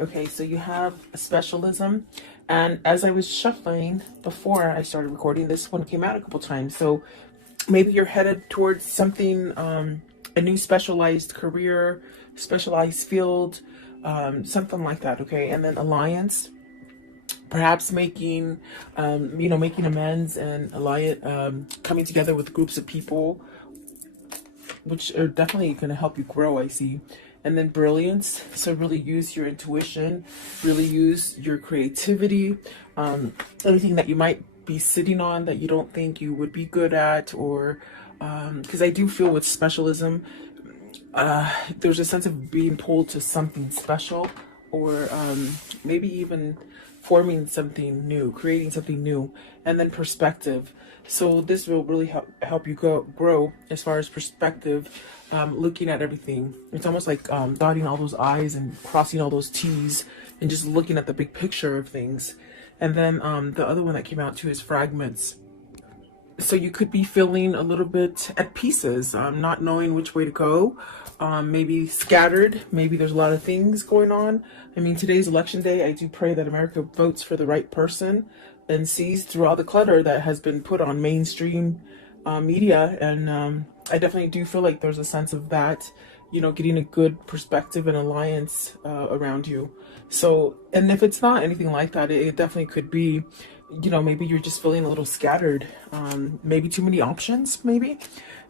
Okay, so you have a specialism. And as I was shuffling before I started recording, this one came out a couple times. So maybe you're headed towards something, a new specialized career, specialized field, something like that. Okay, and then alliance, perhaps making, making amends and alliance, coming together with groups of people, which are definitely going to help you grow, I see. And then brilliance, so really use your intuition, really use your creativity, anything that you might be sitting on that you don't think you would be good at, or because I do feel with specialism, there's a sense of being pulled to something special, or maybe even forming something new, creating something new. And then perspective, so this will really help you grow as far as perspective, looking at everything. It's almost like dotting all those I's and crossing all those T's and just looking at the big picture of things. And then the other one that came out too is fragments. So you could be feeling a little bit at pieces, not knowing which way to go, maybe scattered, maybe there's a lot of things going on. I mean, today's election day. I do pray that America votes for the right person and sees through all the clutter that has been put on mainstream media. And I definitely do feel like there's a sense of that, getting a good perspective and alliance around you. So, and if it's not anything like that, it definitely could be, maybe you're just feeling a little scattered, maybe too many options, maybe.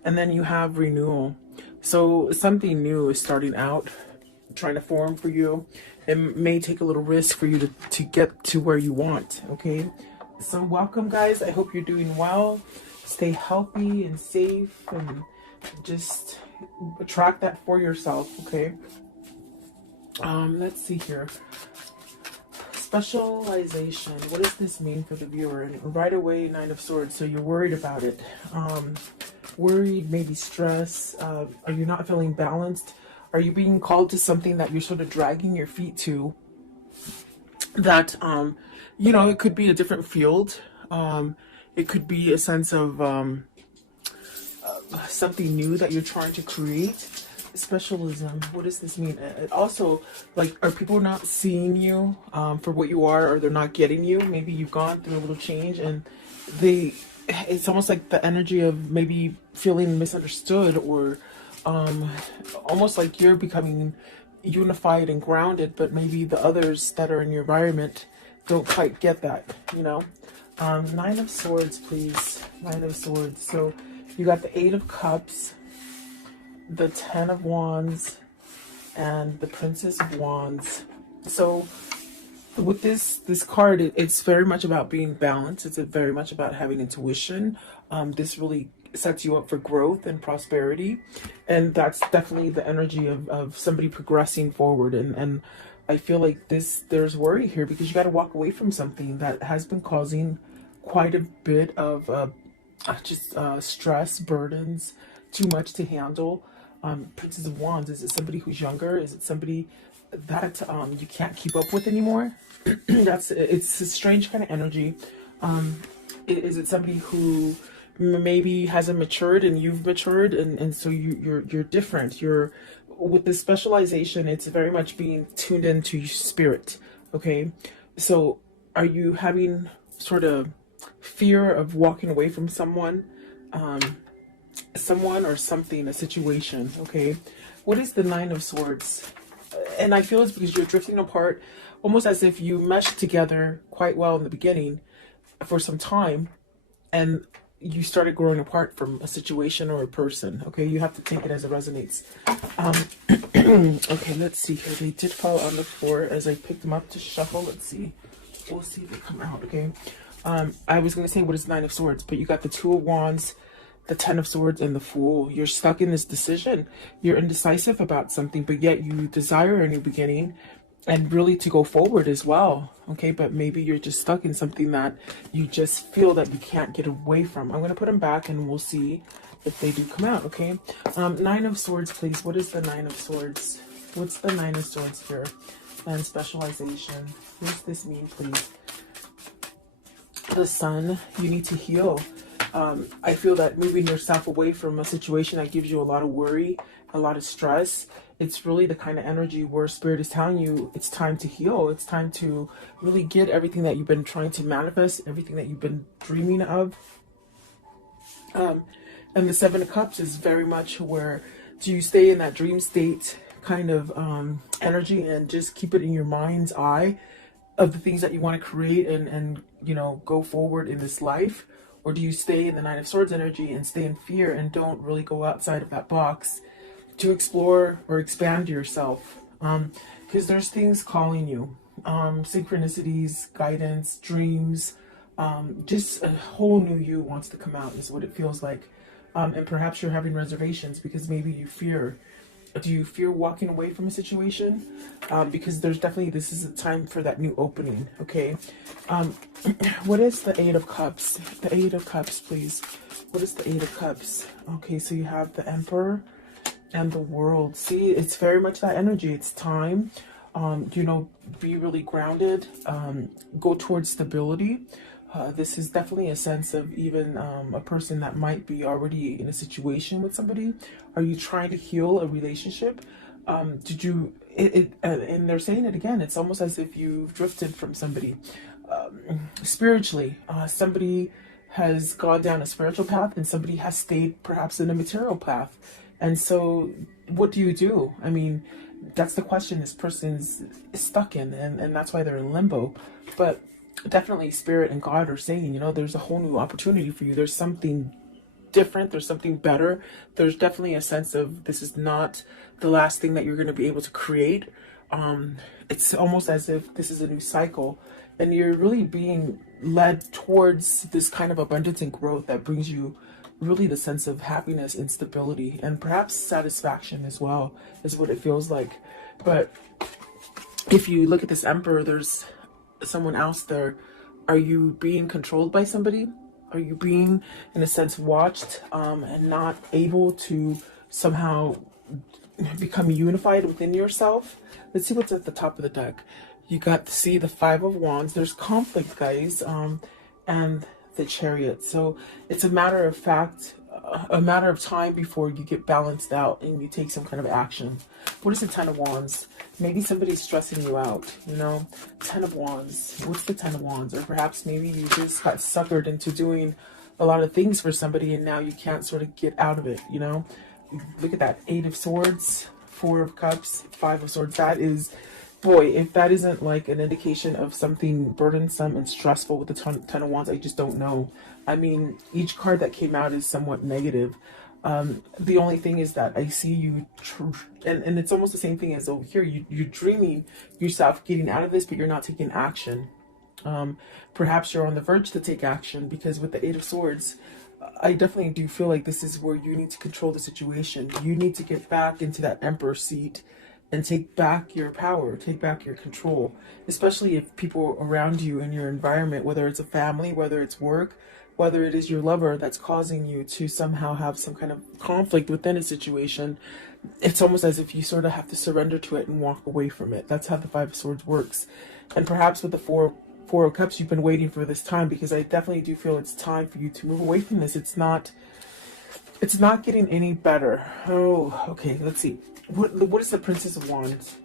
And then you have renewal. So something new is starting out, trying to form for you. It may take a little risk for you to get to where you want, okay? So welcome, guys. I hope you're doing well. Stay healthy and safe, and just attract that for yourself, okay? Let's see here. Specialization. What does this mean for the viewer? And right away, Nine of Swords. So you're worried about it. Worried, maybe stress. Are you not feeling balanced? Are you being called to something that you're sort of dragging your feet to? That, it could be a different field. It could be a sense of something new that you're trying to create. Specialism. What does this mean? It also, like, are people not seeing you for what you are, or they're not getting you? Maybe you've gone through a little change, and it's almost like the energy of maybe feeling misunderstood, or almost like you're becoming unified and grounded, but maybe the others that are in your environment don't quite get that, Nine of Swords, please. Nine of Swords. So you got the Eight of Cups, the Ten of Wands, and the Princess of Wands. So with this card, it's very much about being balanced. It's very much about having intuition. This really sets you up for growth and prosperity, and that's definitely the energy of somebody progressing forward. And I feel like there's worry here, because you got to walk away from something that has been causing quite a bit of stress, burdens, too much to handle. Princess of Wands, is it somebody who's younger? Is it somebody that you can't keep up with anymore? It's a strange kind of energy. Is it somebody who maybe hasn't matured and you've matured, and so you're different? You're with this specialization, it's very much being tuned into your spirit, okay? So are you having sort of fear of walking away from someone or something, a situation, okay? What is the Nine of Swords? And I feel it's because you're drifting apart, almost as if you meshed together quite well in the beginning for some time, and you started growing apart from a situation or a person, okay? You have to take it as it resonates. Okay, let's see here. They did fall on the floor as I picked them up to shuffle. Let's see. We'll see if they come out, okay? I was going to say, what is Nine of Swords? But you got the Two of Wands, the Ten of Swords, and the Fool. You're stuck in this decision. You're indecisive about something, but yet you desire a new beginning and really to go forward as well, okay? But maybe you're just stuck in something that you just feel that you can't get away from. I'm going to put them back and we'll see if they do come out, okay? Nine of Swords, please. What is the Nine of Swords? What's the Nine of Swords here? And specialization. What does this mean, please? The Sun. You need to heal. I feel that moving yourself away from a situation that gives you a lot of worry a lot of stress. It's really the kind of energy where spirit is telling you it's time to heal. It's time to really get everything that you've been trying to manifest, everything that you've been dreaming of. And the Seven of Cups is very much where do you stay in that dream state kind of energy and just keep it in your mind's eye of the things that you want to create and you know, go forward in this life? Or do you stay in the Nine of Swords energy and stay in fear and don't really go outside of that box to explore or expand yourself? Because there's things calling you, synchronicities, guidance, dreams, just a whole new you wants to come out is what it feels like. And perhaps you're having reservations because maybe you fear. Do you fear walking away from a situation? Because there's definitely, this is a time for that new opening, okay? What is the Eight of Cups? The Eight of Cups, please. What is the Eight of Cups? Okay, so you have the Emperor and the World. See, it's very much that energy. It's time, you know, be really grounded, go towards stability. This is definitely a sense of even a person that might be already in a situation with somebody. Are you trying to heal a relationship? Did you, and they're saying it again, it's almost as if you've drifted from somebody. Spiritually, somebody has gone down a spiritual path and somebody has stayed perhaps in a material path. And so what do you do? I mean, that's the question this person's stuck in, and that's why they're in limbo. But definitely spirit and God are saying, you know, there's a whole new opportunity for you. There's something different. There's something better. There's definitely a sense of this is not the last thing that you're going to be able to create. It's almost as if this is a new cycle and you're really being led towards this kind of abundance and growth that brings you really the sense of happiness and stability and perhaps satisfaction as well is what it feels like. But if you look at this Emperor, there's someone else there. Are you being controlled by somebody? Are you being, in a sense, watched and not able to somehow become unified within yourself? Let's see what's at the top of the deck. You got to see the Five of Wands. There's conflict, guys, and the Chariot. So it's a matter of fact, a matter of time before you get balanced out and you take some kind of action. What is the Ten of Wands? Maybe somebody's stressing you out, you know? Ten of Wands. What's the Ten of Wands? Or perhaps maybe you just got suckered into doing a lot of things for somebody and now you can't sort of get out of it, you know? Look at that. Eight of Swords, Four of Cups, Five of Swords. That is, boy, if that isn't like an indication of something burdensome and stressful with the Ten of Wands, I just don't know. I mean, each card that came out is somewhat negative. The only thing is that I see you, and it's almost the same thing as over here. You're dreaming yourself getting out of this, but you're not taking action. Perhaps you're on the verge to take action because with the Eight of Swords, I definitely do feel like this is where you need to control the situation. You need to get back into that Emperor seat and take back your power, take back your control, especially if people around you in your environment, whether it's a family, whether it's work, whether it is your lover that's causing you to somehow have some kind of conflict within a situation. It's almost as if you sort of have to surrender to it and walk away from it. That's how the Five of Swords works. And perhaps with the Four of Cups, you've been waiting for this time, because I definitely do feel it's time for you to move away from this. It's not getting any better. Oh, okay, let's see. What is the Princess of Wands?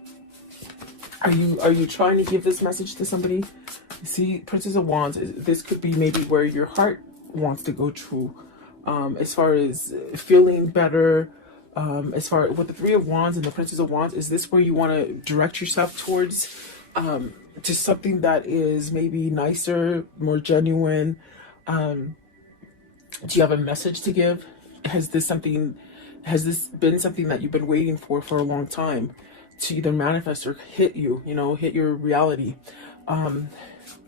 Are you trying to give this message to somebody? You see, Princess of Wands, this could be maybe where your heart wants to go to, as far as feeling better, as far with the Three of Wands and the Princess of Wands. Is this where you want to direct yourself towards, to something that is maybe nicer, more genuine? Do you have a message to give? Has this been something that you've been waiting for a long time to either manifest or hit you, hit your reality?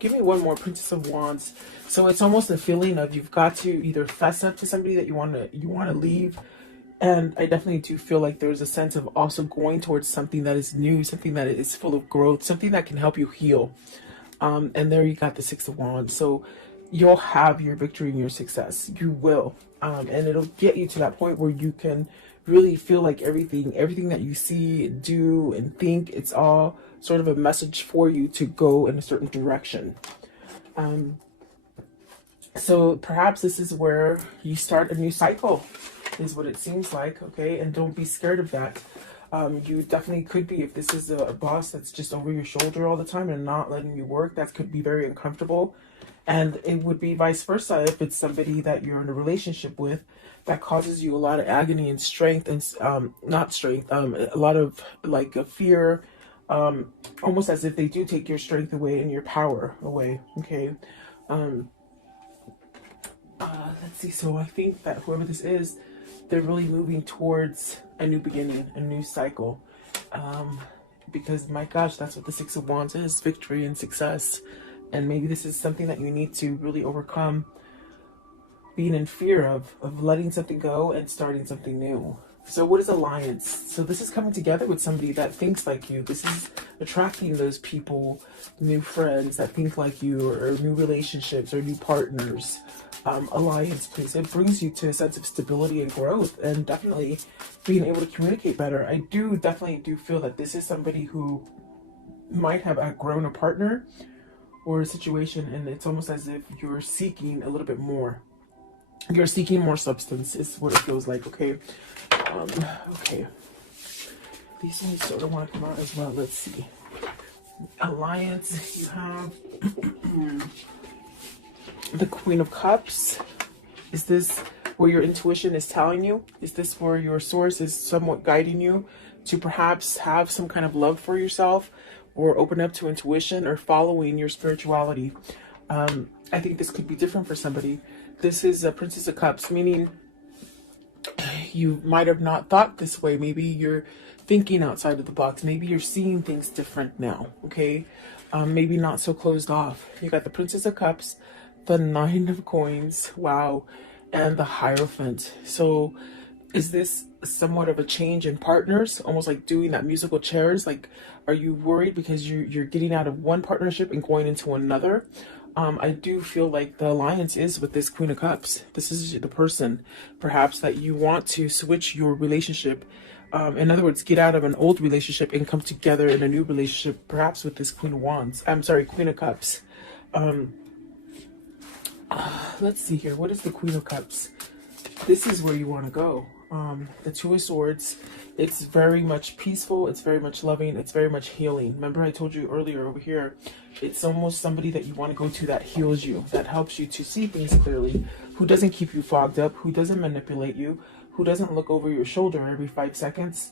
Give me one more, Princess of Wands. So it's almost a feeling of you've got to either fess up to somebody that you want to leave. And I definitely do feel like there's a sense of also going towards something that is new, something that is full of growth, something that can help you heal. And there you got the Six of Wands. So you'll have your victory and your success. You will. And it'll get you to that point where you can really feel like everything that you see, do, and think, it's all sort of a message for you to go in a certain direction. So perhaps this is where you start a new cycle. is what it seems like, okay? And don't be scared of that. You definitely could be, if this is a boss that's just over your shoulder all the time and not letting you work, that could be very uncomfortable. And it would be vice versa if it's somebody that you're in a relationship with that causes you a lot of agony and strength and not strength, a lot of like a fear, almost as if they do take your strength away and your power away. Okay. Let's see. So I think that whoever this is, they're really moving towards a new beginning, a new cycle. Because my gosh, that's what the Six of Wands is: victory and success. And maybe this is something that you need to really overcome, being in fear of letting something go and starting something new. So what is alliance? So this is coming together with somebody that thinks like you. This is attracting those people, new friends that think like you, or new relationships or new partners. Alliance, please. It brings you to a sense of stability and growth, and definitely being able to communicate better. I definitely do feel that this is somebody who might have outgrown a partner or a situation, and it's almost as if you're seeking a little bit more. You're seeking more substance is what it feels like. Okay. Okay. These ones sort of want to come out as well. Let's see. Alliance, you have the Queen of Cups. Is this where your intuition is telling you? Is this where your source is somewhat guiding you to perhaps have some kind of love for yourself, or open up to intuition, or following your spirituality? I think this could be different for somebody. This is a Princess of Cups, meaning you might have not thought this way. Maybe you're thinking outside of the box. Maybe you're seeing things different now, okay? Maybe not so closed off. You got the Princess of Cups, the Nine of Coins, wow, and the Hierophant. So is this somewhat of a change in partners, almost like doing that musical chairs? Like, are you worried because you're getting out of one partnership and going into another? I do feel like the alliance is with this Queen of Cups. This is the person, perhaps, that you want to switch your relationship. In other words, get out of an old relationship and come together in a new relationship, perhaps with this Queen of Wands. I'm sorry, Queen of Cups. Let's see here. What is the Queen of Cups? This is where you want to go. The Two of Swords. It's very much peaceful. It's very much loving. It's very much healing. Remember I told you earlier over here, it's almost somebody that you want to go to that heals you, that helps you to see things clearly, who doesn't keep you fogged up, who doesn't manipulate you, who doesn't look over your shoulder every 5 seconds.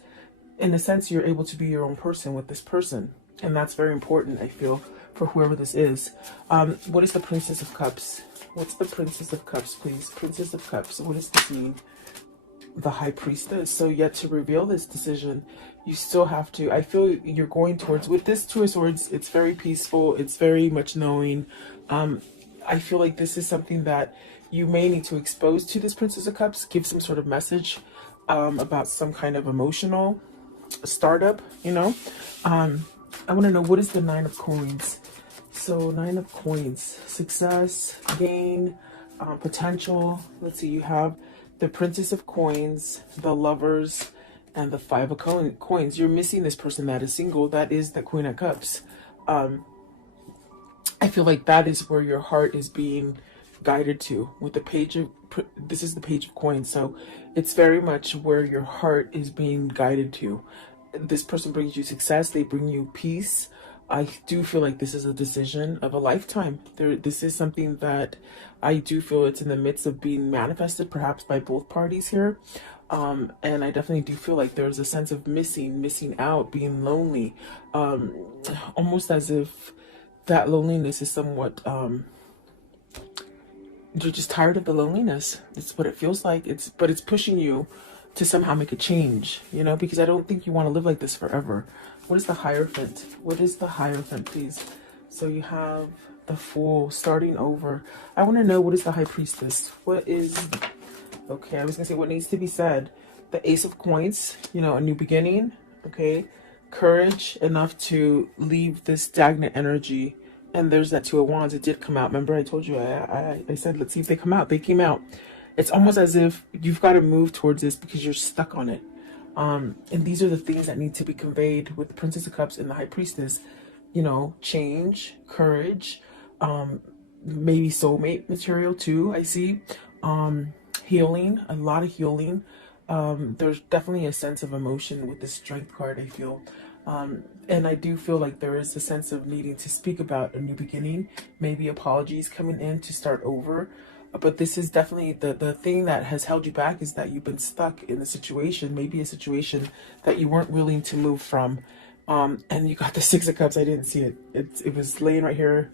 In a sense, you're able to be your own person with this person. And that's very important, I feel, for whoever this is. What is the Princess of Cups? What's the Princess of Cups, please? Princess of Cups. What does this mean? The High Priestess. So yet to reveal this decision, you still have to, I feel you're going towards, with this Two of Swords, it's very peaceful. It's very much knowing. I feel like this is something that you may need to expose to this Princess of Cups, give some sort of message about some kind of emotional startup, you know. I want to know, what is the Nine of Coins? So Nine of Coins, success, gain, potential. Let's see, you have the Princess of Coins, the Lovers, and the Five of Coins. You're missing this person that is single. That is the Queen of Cups. I feel like that is where your heart is being guided to with the Page of, this is the Page of Coins. So it's very much where your heart is being guided to. This person brings you success. They bring you peace. I do feel like this is a decision of a lifetime. This is something that I do feel it's in the midst of being manifested, perhaps by both parties here. And I definitely do feel like there's a sense of missing out, being lonely, almost as if that loneliness is somewhat, you're just tired of the loneliness. It's what it feels like. But it's pushing you to somehow make a change, you know, because I don't think you want to live like this forever. What is the Hierophant? What is the Hierophant, please? So you have the Fool, starting over. I want to know, what is the High Priestess? What is, okay, I was going to say what needs to be said. The Ace of Coins, you know, a new beginning, okay? Courage enough to leave this stagnant energy. And there's that Two of Wands. It did come out. Remember I told you, I said, let's see if they come out. They came out. It's almost as if you've got to move towards this because you're stuck on it. And these are the things that need to be conveyed with the Princess of Cups and the High Priestess. You know, change, courage, maybe soulmate material too, I see. healing, a lot of healing. There's definitely a sense of emotion with the Strength card, I feel. And I do feel like there is a sense of needing to speak about a new beginning, maybe apologies coming in to start over. But this is definitely the thing that has held you back, is that you've been stuck in a situation, maybe a situation that you weren't willing to move from. And you got the Six of Cups. I didn't see it. It was laying right here.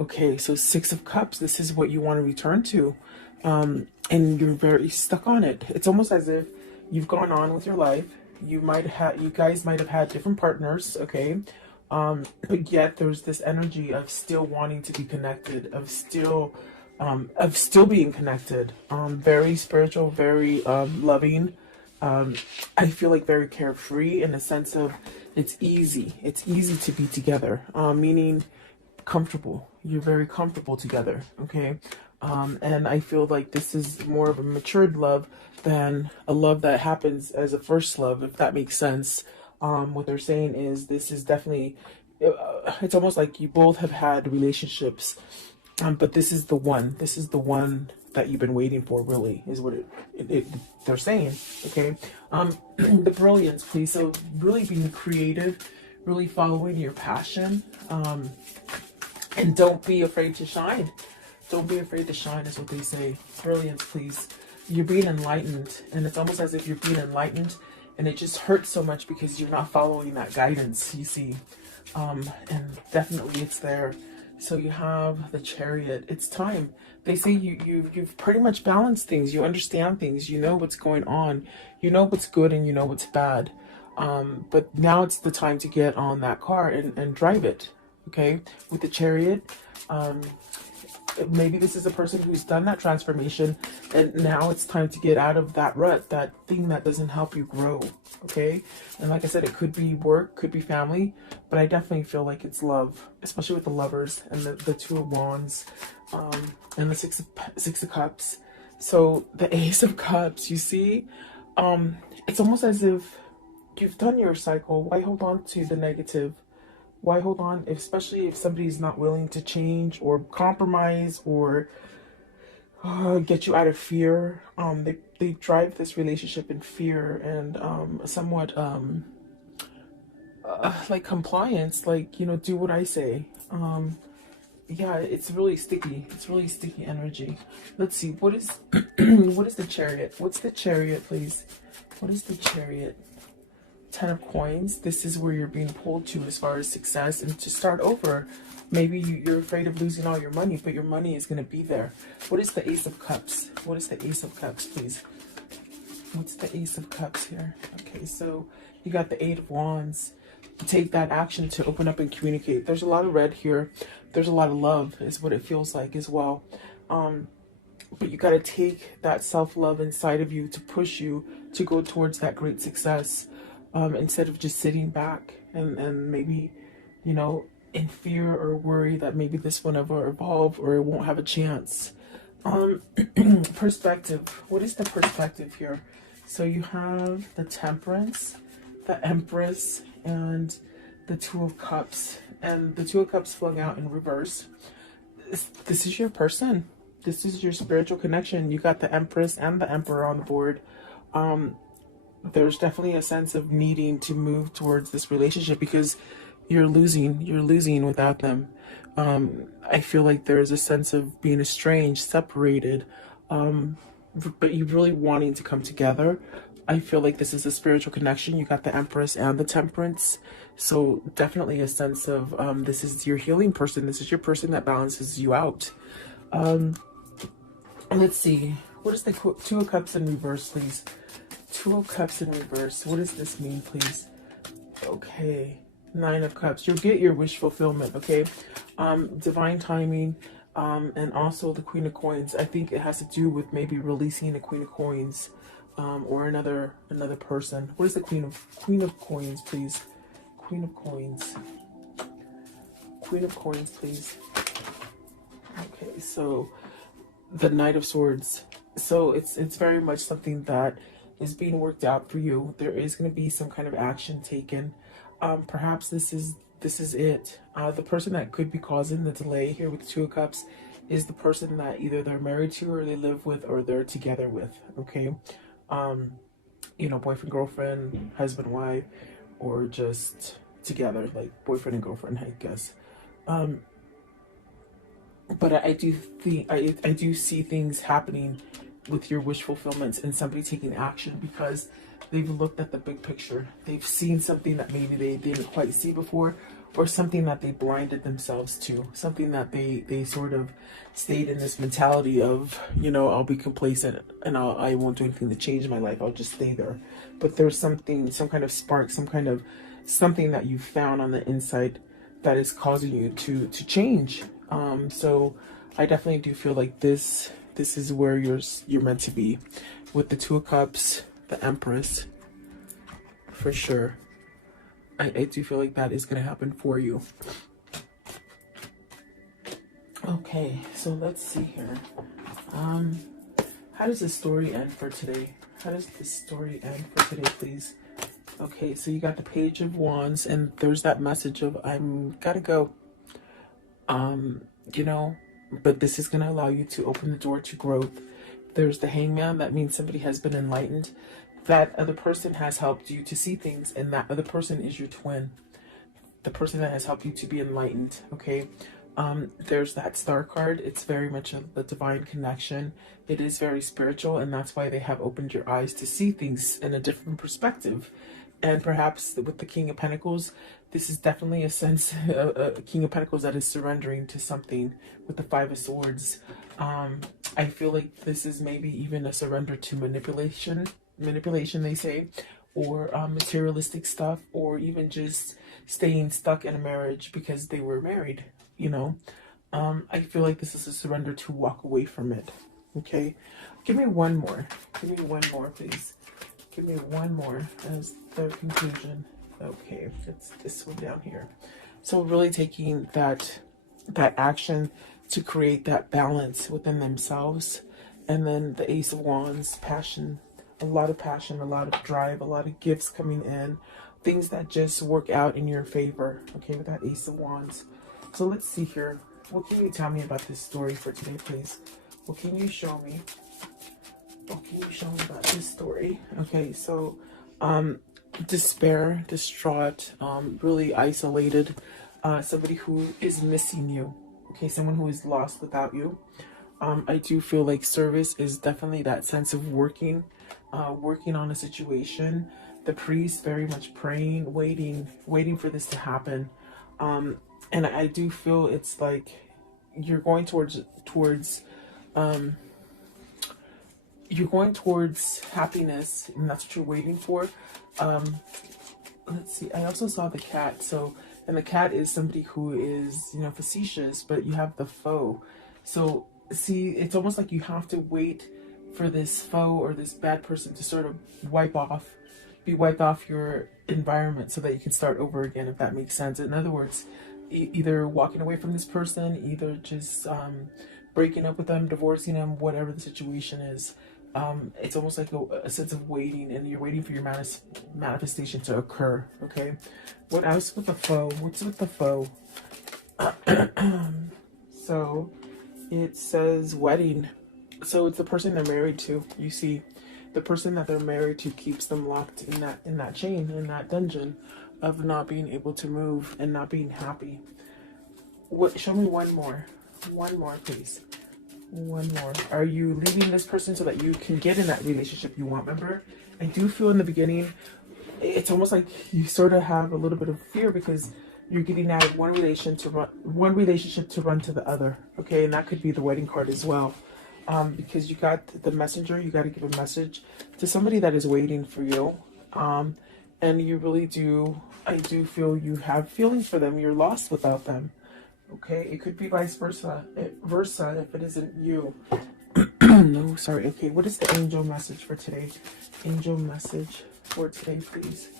Okay, so Six of Cups, this is what you want to return to. And you're very stuck on it. It's almost as if you've gone on with your life. You guys might have had different partners, okay? But yet there's this energy of still wanting to be connected, of still being connected. Very spiritual, very loving. I feel like very carefree, in the sense of it's easy. It's easy to be together, meaning comfortable. You're very comfortable together, okay? And I feel like this is more of a matured love than a love that happens as a first love, if that makes sense. What they're saying is this is definitely, it's almost like you both have had relationships, but this is the one. This is the one that you've been waiting for, really, is what they're saying, okay? The brilliance, please. So really being creative, really following your passion, and don't be afraid to shine. Don't be afraid to shine, is what they say. Brilliance, please. You're being enlightened, and it's almost as if you're being enlightened, and it just hurts so much because you're not following that guidance, you see. And definitely it's there. So you have the Chariot. It's time. They say you've pretty much balanced things. You understand things. You know what's going on. You know what's good and you know what's bad. But now it's the time to get on that car and drive it. Okay, with the Chariot. Maybe this is a person who's done that transformation, and now it's time to get out of that rut, that thing that doesn't help you grow. Okay, and like I said, it could be work, could be family, but I definitely feel like it's love, especially with the Lovers and the Two of Wands, and the Six of Cups. So the Ace of Cups, you see, it's almost as if you've done your cycle. Why hold on to the negative? Why hold on, especially if somebody's not willing to change or compromise or get you out of fear? They drive this relationship in fear and somewhat like compliance, like, you know, do what I say. Yeah, it's really sticky. It's really sticky energy. Let's see, what is what is the Chariot? What's the Chariot, please? What is the Chariot? Ten of Coins. This is where you're being pulled to as far as success and to start over. Maybe you're afraid of losing all your money, but your money is going to be there. What is the Ace of Cups? What is the Ace of Cups, please? What's the Ace of Cups here? Okay, so you got the Eight of Wands. Take that action to open up and communicate. There's a lot of red here. There's a lot of love, is what it feels like as well. But you got to take that self-love inside of you to push you to go towards that great success. Instead of just sitting back and maybe, you know, in fear or worry that maybe this will never evolve or it won't have a chance. Perspective. What is the perspective here? So you have the Temperance, the Empress, and the Two of Cups. And the Two of Cups flung out in reverse. This is your person. This is your spiritual connection. You got the Empress and the Emperor on the board. There's definitely a sense of needing to move towards this relationship because you're losing without them. I feel like there's a sense of being estranged, separated, but you really wanting to come together. I feel like this is a spiritual connection. You got the Empress and the Temperance. So definitely a sense of this is your healing person. This is your person that balances you out. Let's see. What is the Two of Cups in reverse, please? Two of Cups in reverse. What does this mean, please? Okay. Nine of Cups. You'll get your wish fulfillment, okay? Divine timing, and also the Queen of Coins. I think it has to do with maybe releasing the Queen of Coins, or another person. What is the Queen of Coins, please? Queen of Coins. Queen of Coins, please. Okay, so the Knight of Swords. So it's very much something that is being worked out for you. There is going to be some kind of action taken. Perhaps this is it. The person that could be causing the delay here with the Two of Cups is the person that either they're married to or they live with or they're together with. Okay. Um, boyfriend, girlfriend, husband, wife, or just together, like boyfriend and girlfriend, I guess. Um, but I do think I do see things happening with your wish fulfillments and somebody taking action because they've looked at the big picture. They've seen something that maybe they didn't quite see before, or something that they blinded themselves to, something that they sort of stayed in this mentality of, I'll be complacent and I won't do anything to change my life. I'll just stay there. But there's something, some kind of spark, some kind of something that you found on the inside that is causing you to change. So I definitely do feel like this is where you're meant to be, with the Two of Cups, the Empress, for sure. I do feel like that is going to happen for you. Okay, so let's see here. How does this story end for today? How does this story end for today, please? Okay, so you got the Page of Wands, and there's that message of I'm gotta go. You know, but this is gonna allow you to open the door to growth. There's the Hangman, that means somebody has been enlightened. That other person has helped you to see things, and that other person is your twin. The person that has helped you to be enlightened, okay? There's that Star card. It's very much a divine connection. It is very spiritual, and that's why they have opened your eyes to see things in a different perspective. And perhaps with the King of Pentacles, this is definitely a sense, a King of Pentacles that is surrendering to something with the Five of Swords. I feel like this is maybe even a surrender to manipulation they say, or materialistic stuff, or even just staying stuck in a marriage because they were married, I feel like this is a surrender to walk away from it. Okay, give me one more, please. Give me one more as the conclusion. Okay, it's this one down here. So really taking that action to create that balance within themselves. And then the Ace of Wands, passion, a lot of drive, a lot of gifts coming in, things that just work out in your favor. Okay, with that Ace of Wands. So let's see here. What can you tell me about this story for today, please? What can you show me? What can you show me about this story? Okay, so despair, distraught, really isolated, somebody who is missing you. Okay, someone who is lost without you. I do feel like service is definitely that sense of working on a situation. The priest very much praying, waiting for this to happen. And I do feel it's like you're going towards you're going towards happiness, and that's what you're waiting for. Let's see, I also saw the cat. So, and the cat is somebody who is, facetious, but you have the foe. So see, it's almost like you have to wait for this foe or this bad person to sort of be wiped off your environment so that you can start over again, if that makes sense. In other words, either walking away from this person, either just breaking up with them, divorcing them, whatever the situation is. It's almost like a sense of waiting, and you're waiting for your manifestation to occur. Okay, what else with the foe? What's with the foe? So it says wedding. So it's the person they're married to. You see, the person that they're married to keeps them locked in that chain, in that dungeon of not being able to move and not being happy. What? Show me one more, please. One more. Are you leaving this person so that you can get in that relationship you want? Remember, I do feel in the beginning, it's almost like you sort of have a little bit of fear because you're getting out of one relationship to run to the other. Okay, and that could be the wedding card as well. Because you got the messenger, you got to give a message to somebody that is waiting for you. And you really do, I do feel you have feelings for them. You're lost without them. Okay, it could be vice versa if it isn't you. No, sorry. Okay, what is the angel message for today? Angel message for today, please.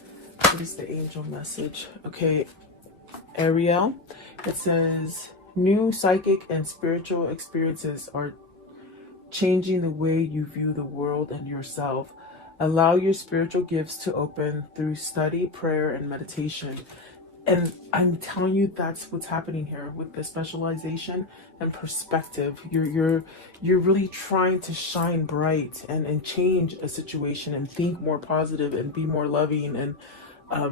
What is the angel message? Okay, Ariel, it says new psychic and spiritual experiences are changing the way you view the world and yourself. Allow your spiritual gifts to open through study, prayer, and meditation. And I'm telling you, that's what's happening here with the specialization and perspective. You're really trying to shine bright and change a situation and think more positive and be more loving and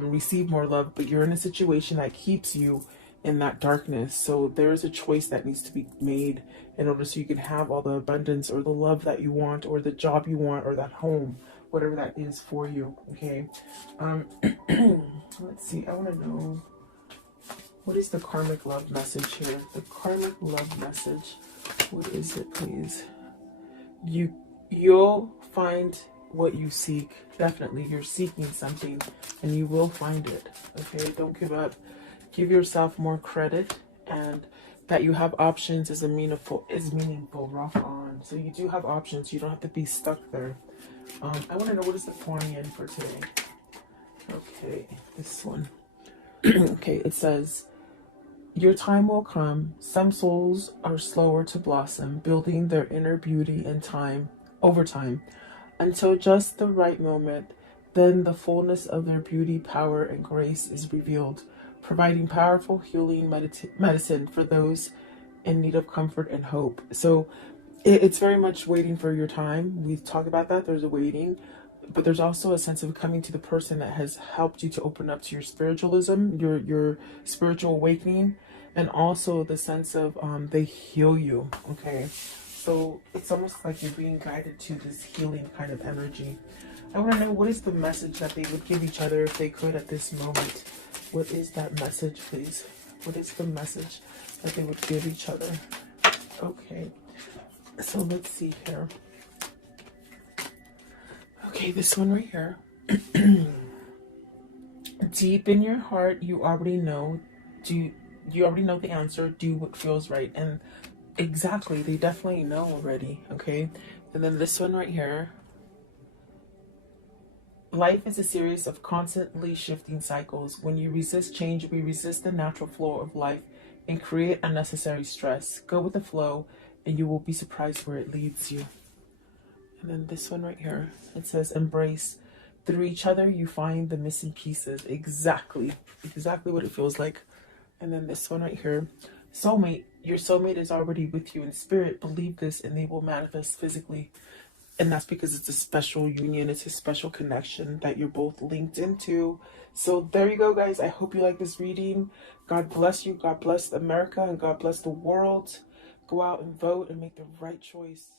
receive more love. But you're in a situation that keeps you in that darkness. So there is a choice that needs to be made in order so you can have all the abundance or the love that you want or the job you want or that home, whatever that is for you. Okay. Let's see. I want to know, what is the karmic love message here? The karmic love message. What is it, please? You'll find what you seek. Definitely, you're seeking something, and you will find it. Okay. Don't give up. Give yourself more credit, and that you have options is meaningful. Rock on. So you do have options. You don't have to be stuck there. I want to know, what is the pouring in for today? Okay, this one. Okay, it says, your time will come. Some souls are slower to blossom, building their inner beauty in time, over time, until just the right moment. Then the fullness of their beauty, power, and grace is revealed, providing powerful healing medicine for those in need of comfort and hope. So it's very much waiting for your time. We talk about that. There's a waiting, but there's also a sense of coming to the person that has helped you to open up to your spiritualism, your spiritual awakening, and also the sense of they heal you. Okay, so it's almost like you're being guided to this healing kind of energy. I want to know, what is the message that they would give each other if they could at this moment? What is that message, please? What is the message that they would give each other? Okay, so let's see here. Okay, this one right here. Deep in your heart, you already know. You already know the answer? Do what feels right. And exactly, they definitely know already. Okay, and then this one right here. Life is a series of constantly shifting cycles. When you resist change, we resist the natural flow of life and create unnecessary stress. Go with the flow, and you will be surprised where it leads you. And then this one right here, it says, embrace. Through each other, you find the missing pieces. Exactly what it feels like. And then this one right here, soulmate. Your soulmate is already with you in spirit. Believe this, and they will manifest physically. And that's because it's a special union. It's a special connection that you're both linked into. So there you go, guys. I hope you like this reading. God bless you. God bless America, and God bless the world. Go out and vote and make the right choice.